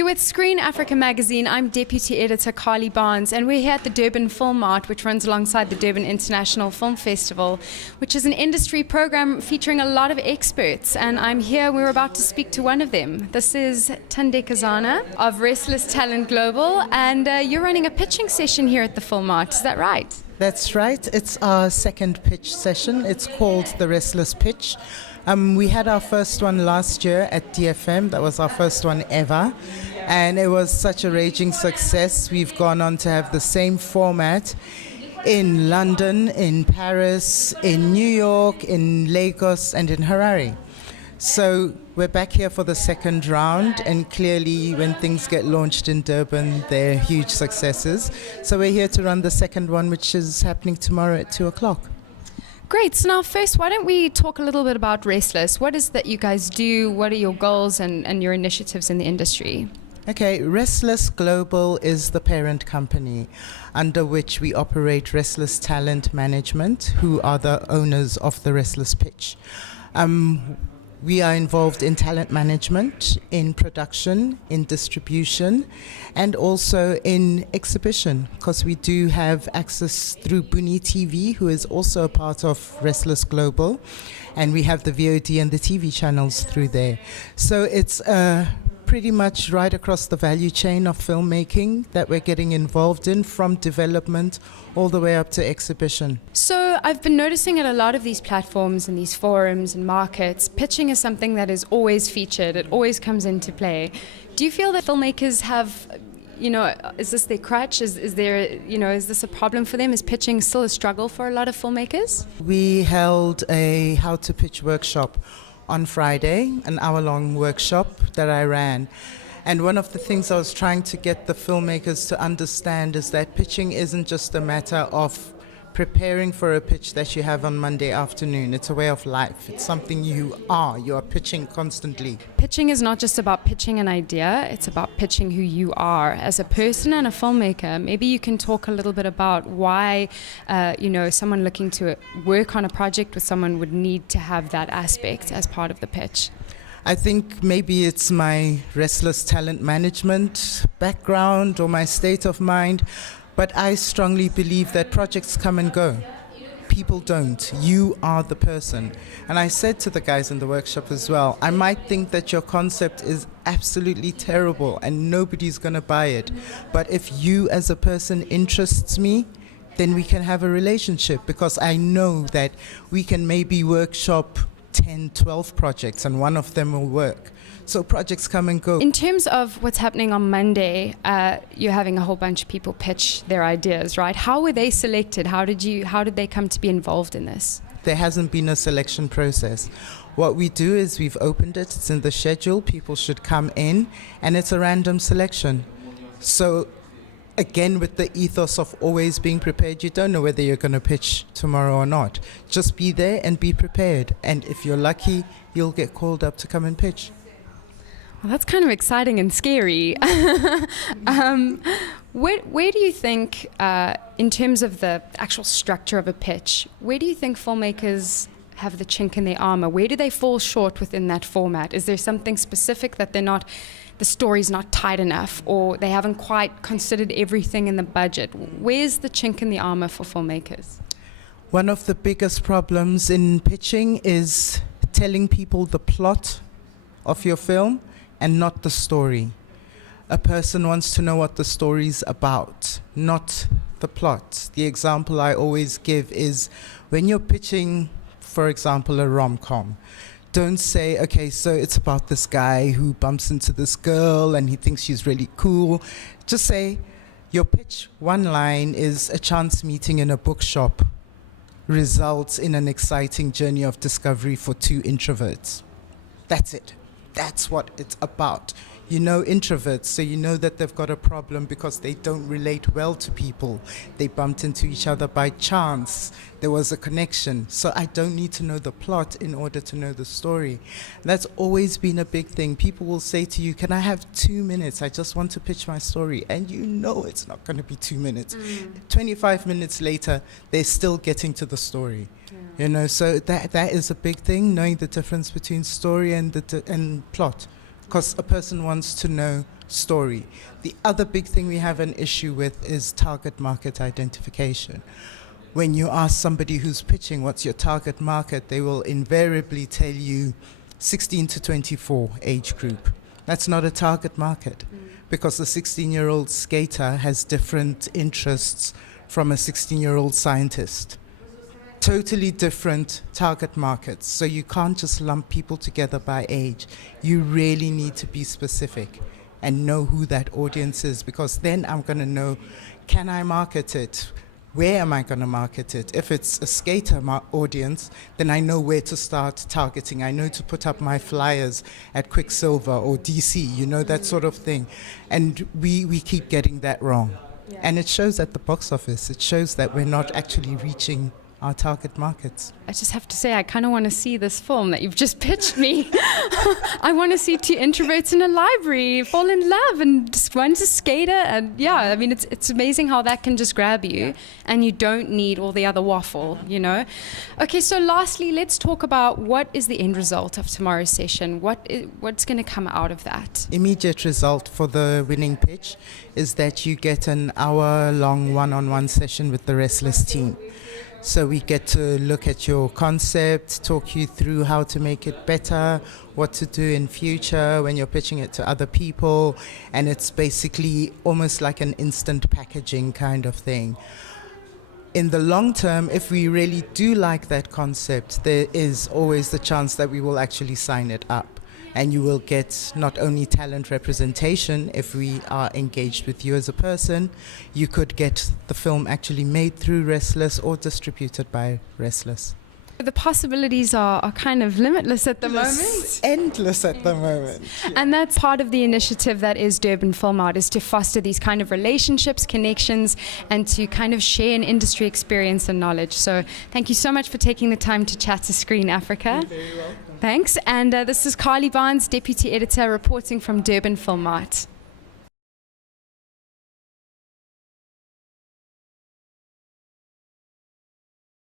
You're with Screen Africa magazine. I'm Deputy Editor Carly Barnes, and we're here at the Durban FilmMart, which runs alongside the Durban International Film Festival, which is an industry program featuring a lot of experts. And I'm here, we're about to speak to one of them. This is Thandeka Zwana of Restless Talent Global, and you're running a pitching session here at the FilmMart. Is that right? That's right. It's our second pitch session. It's called the Restless Pitch. We had our first one last year at DFM. That was our first one ever. And it was such a raging success. We've gone on to have the same format in London, in Paris, in New York, in Lagos, and in Harare. So we're back here for the second round, and clearly when things get launched in Durban, they're huge successes. So we're here to run the second one, which is happening tomorrow at 2 o'clock. Great. So now first, why don't we talk a little bit about Restless? What is it that you guys do? What are your goals and your initiatives in the industry? Okay, Restless Global is the parent company under which we operate Restless Talent Management, who are the owners of the Restless Pitch. We are involved in talent management, in production, in distribution, and also in exhibition, because we do have access through Booney TV, who is also a part of Restless Global, and we have the VOD and the TV channels through there. So it's pretty much right across the value chain of filmmaking that we're getting involved in, from development all the way up to exhibition. So I've been noticing at a lot of these platforms and these forums and markets, pitching is something that is always featured. It always comes into play. Do you feel that filmmakers have, is this their crutch? Is there, is this a problem for them? Is pitching still a struggle for a lot of filmmakers? We held a how to pitch workshop on Friday, an hour-long workshop that I ran. And one of the things I was trying to get the filmmakers to understand is that pitching isn't just a matter of preparing for a pitch that you have on Monday afternoon. It's a way of life. It's something you are pitching constantly. Pitching is not just about pitching an idea, it's about pitching who you are as a person and a filmmaker. Maybe you can talk a little bit about why, someone looking to work on a project with someone would need to have that aspect as part of the pitch. I think maybe it's my restless talent management background or my state of mind, but I strongly believe that projects come and go. People don't. You are the person. And I said to the guys in the workshop as well, I might think that your concept is absolutely terrible and nobody's going to buy it. But if you as a person interests me, then we can have a relationship, because I know that we can maybe workshop 10, 12 projects and one of them will work. So projects come and go. In terms of what's happening on Monday, you're having a whole bunch of people pitch their ideas, right? How were they selected? How did they come to be involved in this? There hasn't been a selection process. What we do is we've opened it, it's in the schedule, people should come in, and it's a random selection. So again, with the ethos of always being prepared, you don't know whether you're going to pitch tomorrow or not. Just be there and be prepared. And if you're lucky, you'll get called up to come and pitch. Well, that's kind of exciting and scary. Where do you think, in terms of the actual structure of a pitch, where do you think filmmakers have the chink in their armor? Where do they fall short within that format? Is there something specific that the story's not tight enough, or they haven't quite considered everything in the budget? Where's the chink in the armor for filmmakers? One of the biggest problems in pitching is telling people the plot of your film and not the story. A person wants to know what the story's about, not the plot. The example I always give is when you're pitching, for example, a rom-com, don't say, okay, so it's about this guy who bumps into this girl and he thinks she's really cool. Just say, your pitch one line is a chance meeting in a bookshop results in an exciting journey of discovery for two introverts. That's it. That's what it's about. You know introverts, so you know that they've got a problem because they don't relate well to people. They bumped into each other by chance. There was a connection. So I don't need to know the plot in order to know the story. That's always been a big thing. People will say to you, can I have 2 minutes? I just want to pitch my story. And you know it's not going to be 2 minutes. 25 minutes later, they're still getting to the story. So that is a big thing, knowing the difference between story and plot. because a person wants to know story. The other big thing we have an issue with is target market identification. When you ask somebody who's pitching what's your target market, they will invariably tell you 16 to 24 age group. That's not a target market because the 16-year-old skater has different interests from a 16-year-old scientist. Totally different target markets. So you can't just lump people together by age. You really need to be specific and know who that audience is, because then I'm going to know, can I market it? Where am I going to market it? If it's a skater audience, then I know where to start targeting. I know to put up my flyers at Quicksilver or DC, you know, that sort of thing. And we keep getting that wrong. Yeah. And it shows at the box office. It shows that we're not actually reaching our target markets. I just have to say, I kind of want to see this film that you've just pitched me. I want to see two introverts in a library fall in love, and just one's a skater, and yeah, I mean, it's amazing how that can just grab you, and you don't need all the other waffle, you know. Okay, so lastly, let's talk about what is the end result of tomorrow's session. What's going to come out of that? Immediate result for the winning pitch is that you get an hour-long one-on-one session with the Restless team. So we get to look at your concept, talk you through how to make it better, what to do in future when you're pitching it to other people, and it's basically almost like an instant packaging kind of thing. In the long term, if we really do like that concept, there is always the chance that we will actually sign it up. And you will get not only talent representation, if we are engaged with you as a person, you could get the film actually made through Restless or distributed by Restless. The possibilities are kind of limitless at the moment. Endless at the moment. And that's part of the initiative that is Durban FilmMart, is to foster these kind of relationships, connections, and to kind of share an industry experience and knowledge. So thank you so much for taking the time to chat to Screen Africa. You're very welcome. Thanks. And this is Carly Barnes, Deputy Editor, reporting from Durban FilmMart.